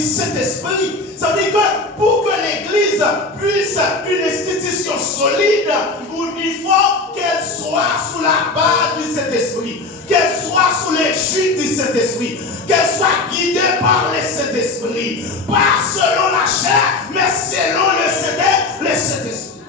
du Saint-Esprit. Ça veut dire que pour que l'Église puisse une institution solide, il faut qu'elle soit sous la barre du Saint-Esprit, qu'elle soit sous l'égide du Saint-Esprit, qu'elle soit guidée par le Saint-Esprit, pas selon la chair, mais selon le Saint-Esprit.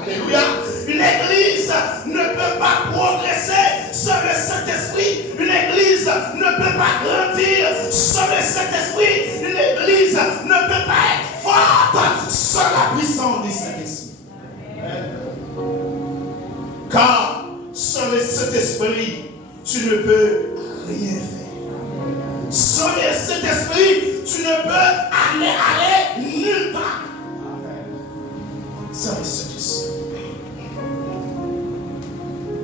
Alléluia. Une église ne peut pas progresser sans le Saint-Esprit. Une église ne peut pas grandir sans le Saint-Esprit. Une église ne peut pas être forte sans la puissance du Saint-Esprit. Car sans le Saint-Esprit, tu ne peux rien faire. Sans le Saint-Esprit, tu ne peux aller nulle part. Sans le Saint-Esprit.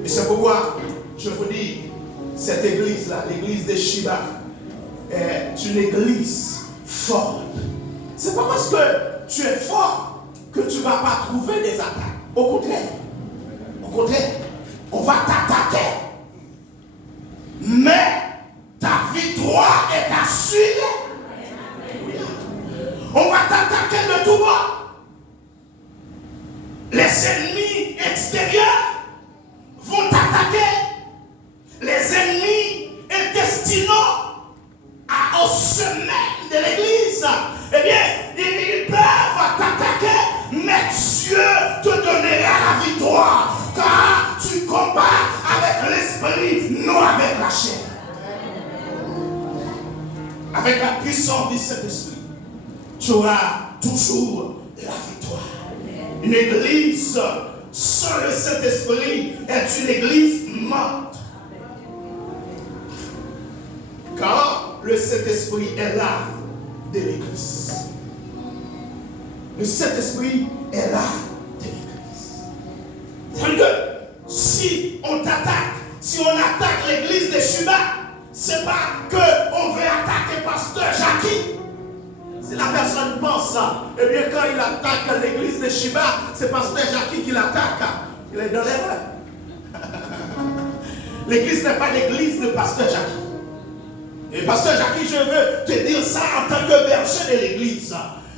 Et c'est pourquoi je vous dis, cette église-là, l'église de Shiba, est une église forte. C'est pas parce que tu es fort que tu ne vas pas trouver des attaques. Au contraire, on va t'attaquer. Mais ta victoire est assurée. On va t'attaquer de tout bas. Les ennemis extérieurs vont t'attaquer. Les ennemis intestinaux au sommet de l'église, eh bien, ils peuvent t'attaquer, mais Dieu te donnera la victoire, car tu combats avec l'esprit, non avec la chair. Avec la puissance du Saint-Esprit, tu auras toujours la victoire. Une église sans le Saint-Esprit est une église morte. Car le Saint-Esprit est l'âme de l'église. Le Saint-Esprit est l'âme de l'église. C'est-à-dire que si on t'attaque, si on attaque l'église de Shiba, c'est pas qu'on veut attaquer pasteur Jackie. Si la personne pense ça, eh bien quand il attaque l'église de Shiba, c'est pasteur Jackie qui l'attaque. Il est dans l'erreur. L'église n'est pas l'église de pasteur Jackie. Et pasteur Jackie, je veux te dire ça en tant que berger de l'église.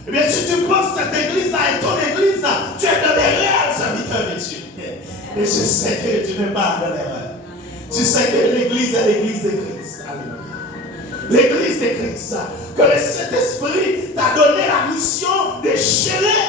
Eh bien, si tu penses que cette église-là est ton église, tu es dans les réels serviteurs de Dieu. Et je sais que tu n'es pas dans l'erreur. Tu sais que l'église est l'église de Christ. Alléluia. L'église de Christ. Que le Saint-Esprit t'a donné la mission de gérer.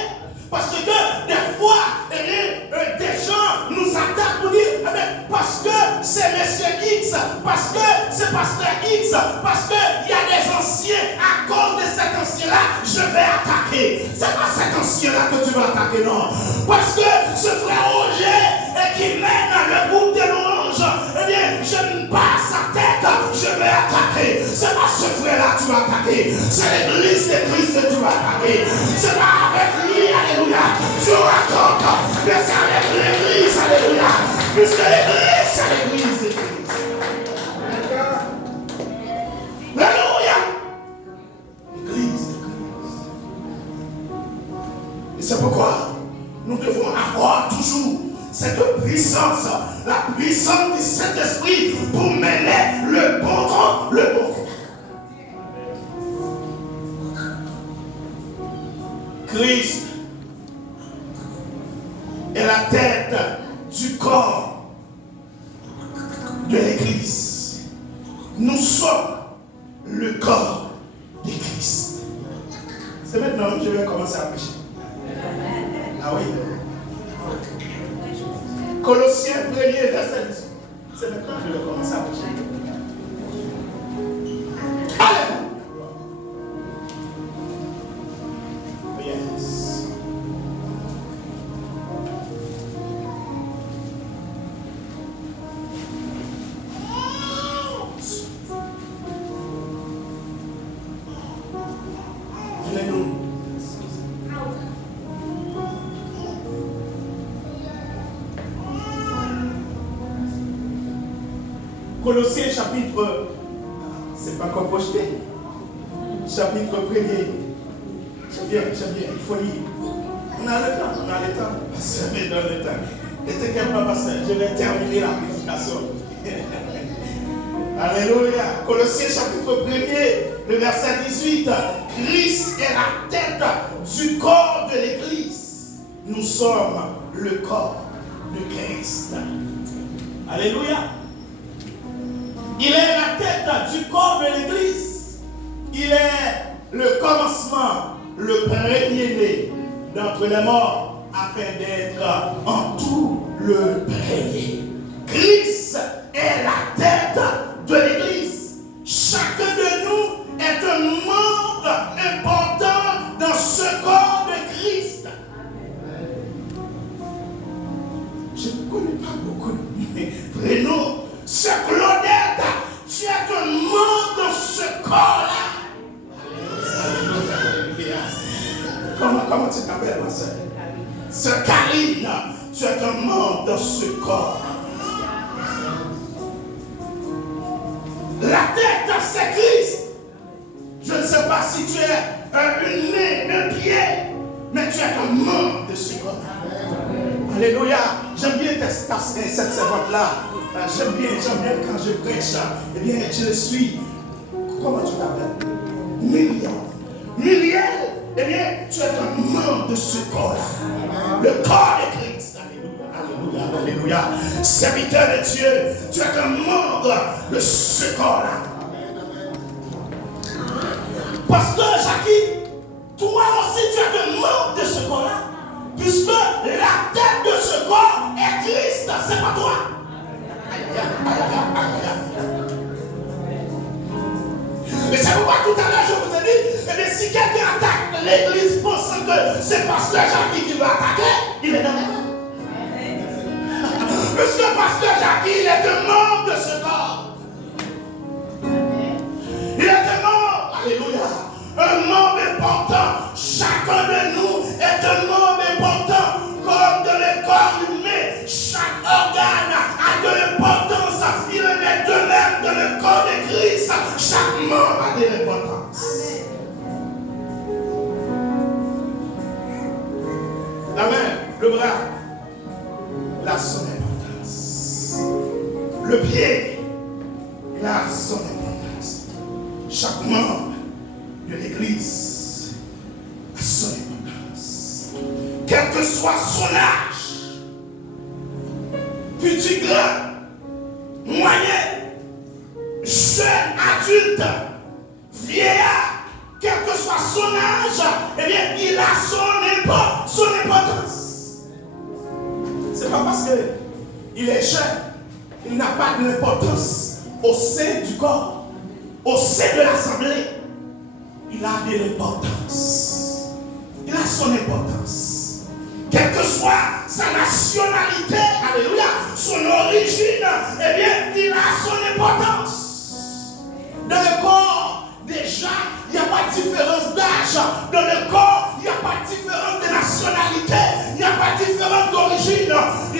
Parce que des fois, des gens nous attaquent pour dire, parce que c'est monsieur X, parce que c'est pasteur X, parce qu'il y a des anciens, à cause de cet ancien-là, je vais attaquer. C'est pas cet ancien-là que tu vas attaquer, non. Parce que ce frère Roger qui mène le groupe de louanges, eh bien, je ne passe sa tête, je vais attaquer. C'est pas ce frère-là que tu vas attaquer. C'est l'église de Christ que tu vas attaquer. C'est pas avec lui, alléluia. Tu racontes, mais c'est avec l'église, alléluia. Puisque l'église, c'est l'église de Christ. Alléluia. L'église de Christ. Et c'est pourquoi nous devons avoir toujours cette puissance, la puissance du Saint-Esprit pour mener le bon temps, le bon temps. Christ est la tête du corps de l'Église. Nous sommes le corps de Christ. C'est maintenant que je vais commencer à prêcher. Ah oui. Colossiens 1er verset 10. C'est maintenant que je vais commencer à prêcher. Alléluia. Yes. Colossiens chapitre, c'est pas encore projeté, chapitre 1er. C'est bien, il faut lire. On a le temps. Ça me donne le temps. Ne t'inquiète pas, pasteur, je vais terminer la prédication. Alléluia. Colossiens chapitre 1er, le verset 18. Christ est la tête du corps de l'Église. Nous sommes le corps de Christ. Alléluia. Il est la tête du corps de l'Église. Il est le commencement, le premier-né d'entre les morts, afin d'être en tout le premier. Christ est la tête de l'Église. Chacun de nous est un membre important dans ce corps de Christ. Je ne connais pas beaucoup de prénoms. Sœur Claudette, tu es un membre dans ce corps-là. Comment tu t'appelles, ma sœur? Sœur Karine, tu es un membre dans ce corps. La tête, c'est Christ. Je ne sais pas si tu es une main, un pied, mais tu es un membre de ce corps. Alléluia. J'aime bien cette servante-là. J'aime bien quand je prêche. Eh bien, je suis. Comment tu t'appelles? Muriel. Muriel, eh bien, tu es un membre de ce corps-là. Le corps de Christ. Alléluia, alléluia, alléluia. Serviteur de Dieu, tu es un membre de ce corps-là. Pasteur Jackie, toi aussi tu es un membre de ce corps-là. Puisque la tête de ce corps est Christ, c'est pas toi. Mais c'est pourquoi tout à l'heure je vous ai dit, eh bien, si quelqu'un attaque l'église pensant que c'est pasteur Jackie qui va attaquer, il est dans la main. Puisque pasteur Jackie, il est un membre de ce corps. Il est un membre, alléluia, un membre important. Chacun de nous est un membre important. Comme dans le corps humain, chaque organe a de l'importance. Il en est de même dans le corps de Christ. Chaque membre a de l'importance. La main, le bras, la son importance. Le pied, la son importance. Chaque membre de l'Église a son importance. Quel que soit son âge, petit, grand, moyen, jeune, adulte, vieillard, quel que soit son âge, eh bien, il a son importance. C'est pas parce qu'il est jeune, il n'a pas d'importance au sein du corps, au sein de l'assemblée. Il a de l'importance. Il a son importance. Quelle que soit sa nationalité, alléluia, son origine, eh bien, il a son importance. Dans le corps, déjà, il n'y a pas de différence d'âge. Dans le corps, il n'y a pas de différence de nationalité. Il n'y a pas de différence d'origine.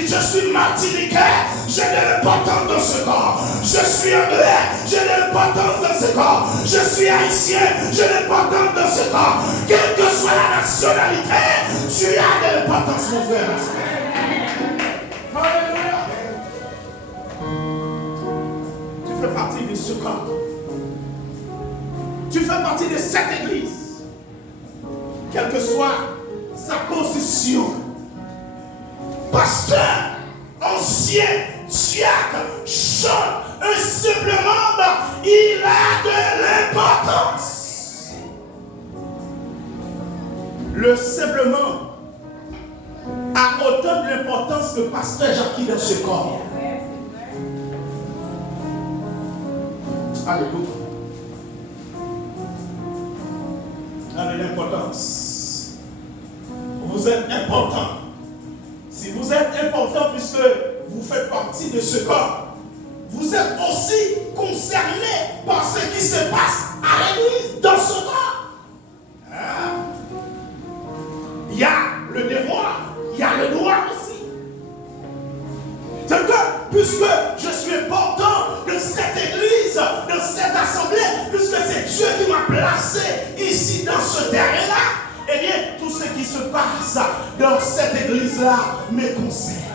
Je suis martiniquais, j'ai de l'importance dans ce corps. Je suis anglais, j'ai de l'importance dans ce corps. Je suis haïtien, j'ai de l'importance dans ce corps. Quelle que soit la nationalité, tu as de l'importance, mon frère. Alléluia. Tu fais partie de ce corps. Tu fais partie de cette église. Quelle que soit sa position. Pasteur, ancien, diacre, jeune, un simple membre, il a de l'importance. Le simple membre a autant d'importance que pasteur Jackie dans ce corps. Alléluia. A de l'importance. Vous êtes important. Si vous êtes important puisque vous faites partie de ce corps, vous êtes aussi concerné par ce qui se passe à l'église dans ce corps. Il y a le devoir, il y a le droit aussi. Donc, puisque je suis important dans cette église, dans cette assemblée, puisque c'est Dieu qui m'a placé ici dans ce terrain-là, eh bien, tout ce qui se passe dans cette église-là me concerne.